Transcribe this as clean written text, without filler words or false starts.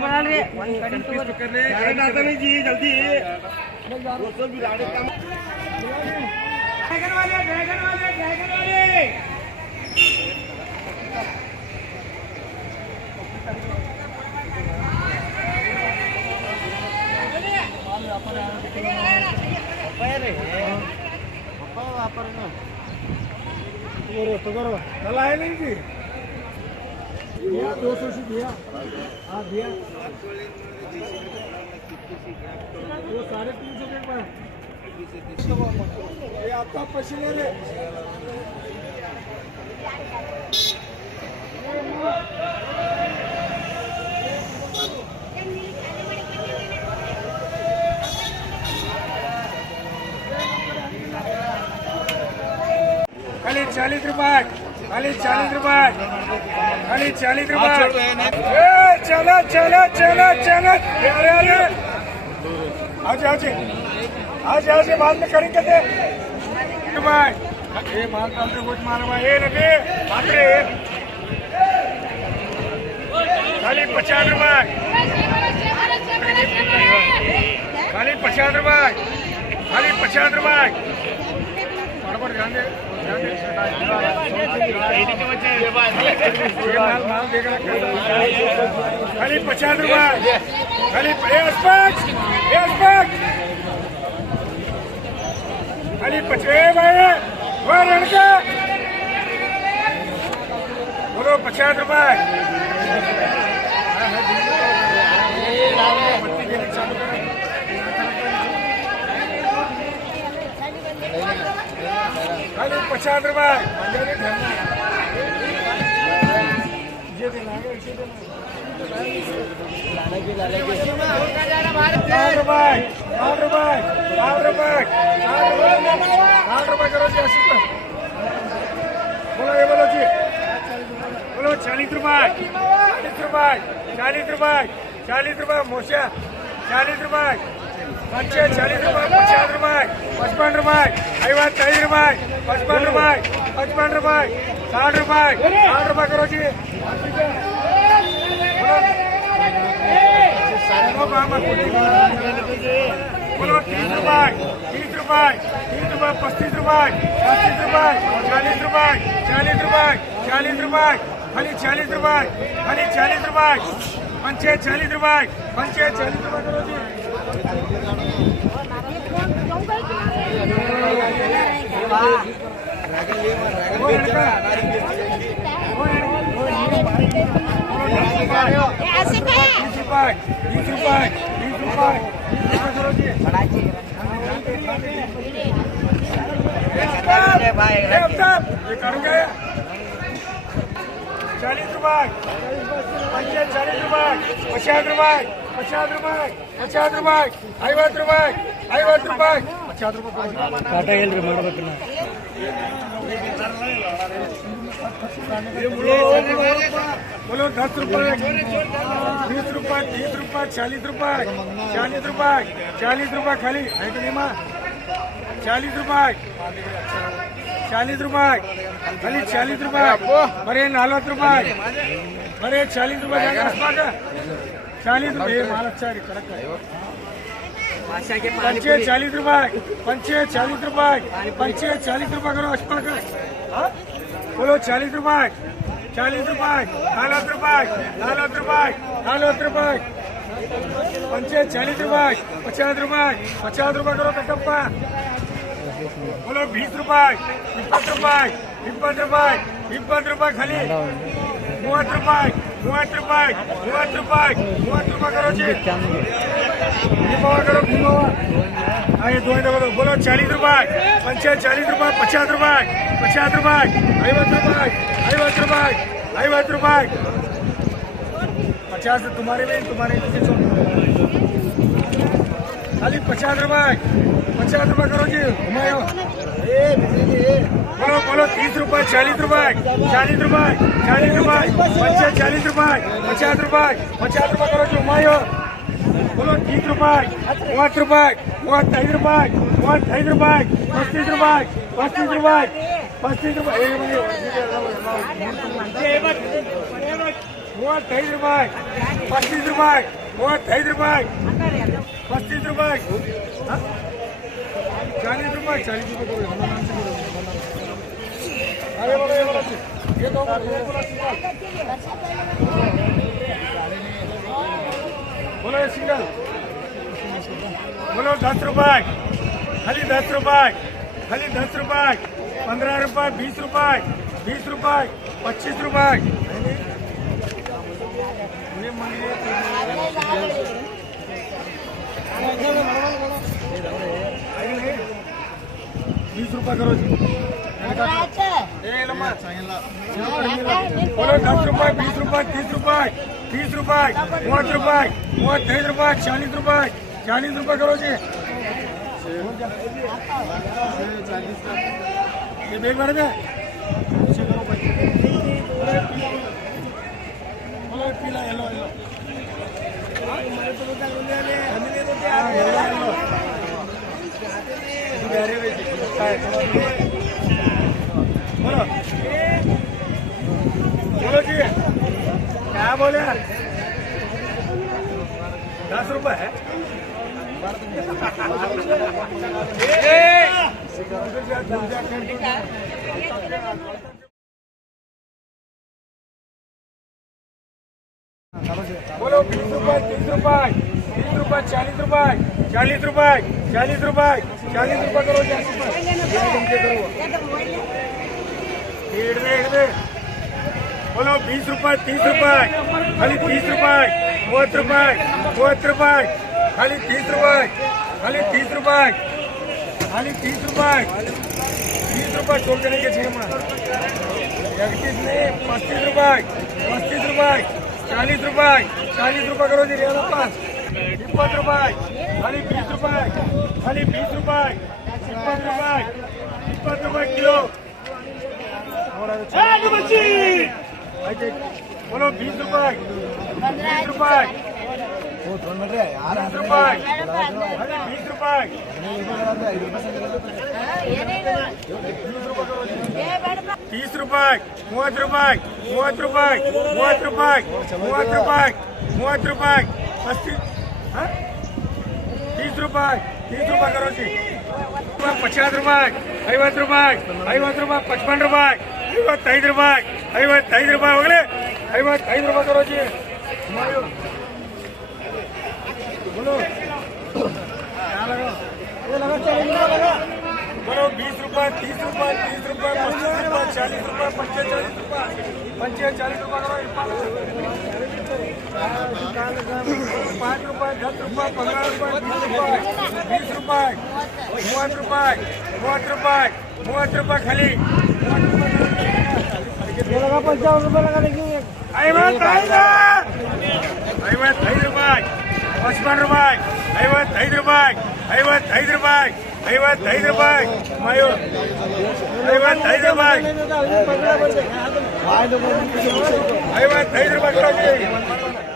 बना रहे आता नहीं जी जल्दी दोस्तों भी राड़े काम ड्रैगन वाले कल आए नहीं थी 200 से दिया हाँ दिया वो 350 के पास ये आपका पसीने ले खाली 40 रुपए खाली 40 रुपए खाली 40 रुपए चलो चलो चलो चलो अरे आज आज आज आज बाद में करेंगे थे भाई ये माल का कुछ माल ये लगे बापरे खाली 50 रुपए खाली 50 रुपए खाली 50 रुपए बराबर ध्यान दे माल देगा खाली 50 रुपए खाली खाली 50 भाई वो लड़का बोलो 50 रुपए खाली 50 रुपए करो जी 80 बोलो ये बोलो जी बोलो 40 रुपए 40 रुपए 40 रुपए मोशिया 40 रुपए 40 रुपए 50 रुपए 55 रुपए 55 रुपए 55 रुपए 55 रुपए 60 रुपए करो जी बोलो 30 रुपए 30 रुपए 35 रुपए 40 रुपए 40 रुपए खाली 40 रुपए खाली 40 रुपए 40 रुपए 40 रुपए करो जी करूँगा 40 रुपए 40 रुपए 50 रुपए 50 रुपए 50 रुपए 50 रुपए 50 रुपए 50 रुपए टाटा गेल रे ಮಾಡಬೇಕನ್ನ बोलो 10 रुपए 20 रुपए 30 रुपए 40 रुपए 40 रुपए 40 रुपए खाली है कि नहीं माँ 40 रुपए 40 रुपए खाली 40 रुपए बड़े 40 रुपए बड़े 40 रुपए जाएगा 40 रुपए माल अच्छा है कड़क है 40 रुपए 40 रुपए 40 रुपए करो अशपा का बोलो 40 रुपए 40 रुपए 40 रुपए 40 रुपए 40 रुपए 40 रुपए 50 रुपए 50 रुपए करो कटप्पा बोलो 20 रुपए 20 रुपए 20 रुपए 20 रुपए खाली 30 रुपए 30 रुपए 30 रुपए 30 रुपए करो जी करो आइए दो बोलो 40 रुपए 40 रुपए 50 रुपए 50 रुपए 50 रुपए 50 रुपए 50 रुपए 50 तुम्हारे में तुम्हारे खाली 50 रुपए करो जी घुमाओ बोलो बोलो 30 रुपए 40 रुपए 40 रुपए 40 रुपए 40 रुपए 50 रुपए 50 रुपए करो जी घुमाओ बोलो 30 रुपए 30 रुपए 35 रुपए 35 रुपए 35 रुपए 35 रुपए 35 रुपए 35 ರೂಪಾಯಿ 35 ರೂಪಾಯಿ 35 ರೂಪಾಯಿ 35 ರೂಪಾಯಿ 40 ರೂಪಾಯಿ 40 ರೂಪಾಯಿ अरे बोलो ये दो बोलो ये सिंगल बोलो 10 रुपए खाली 10 रुपए खाली 10 रुपए 15 रुपए 20 रुपए 20 रुपए 25 रुपए ये मांगिए 20 रुपए करो जी बोलो 10 रुपए 20 रुपए 30 रुपए 30 रुपए 30 रुपए 35 रुपए 40 रुपए 40 रुपए करो जी ये बेग भर दे बोलो पीला येलो येलो बोलो बोलो जी क्या बोले 10 रुपए है बोलो 20 रुपए 30 रुपए 30 रुपए 40 रुपए 40 रुपए 40 रुपए 40 रुपए करो 40 रुपए बोलो 20 रुपए 30 रुपए खाली 30 रुपए 30 रुपए 30 रुपए खाली 30 रुपए खाली 30 रुपए खाली 30 रुपए 30 रुपए छोड़ देने के छह माह 31 नहीं 35 रुपए 35 रुपए 40 रुपए 40 रुपए करो जी रेला पास 20 रुपए खाली 20 रुपए खाली 20 रुपए 20 रुपए किलो बोलो 20 रुपए 20 रुपए 20 रुपए 20 रुपए 30 रुपए 30 रुपए 30 रुपए 30 रुपए 30 रुपए 30 रुपए 30 रुपए 30 रुपए करो जी 50 रुपए 50 रुपए 50 रुपए 55 रुपए 55 रुपए 55 रुपए हो गए 55 रुपए करो जी बोलो क्या लगा ये लगा लगा बोलो 20 रुपए 30 रुपए 30 रुपए 35 रुपए 40 रुपए 45 रुपए 45 रुपए करो 5 रुपए 10 रुपए 15 रुपए 20 रुपए 30 रुपए 30 रुपए 30 रुपए खाली 55 रुपए लगा देंगे 55 रुपए 55 रुपए 55 रुपए 55 रुपए 55 रुपए मयूर 55 रुपए 55 रुपए करो जी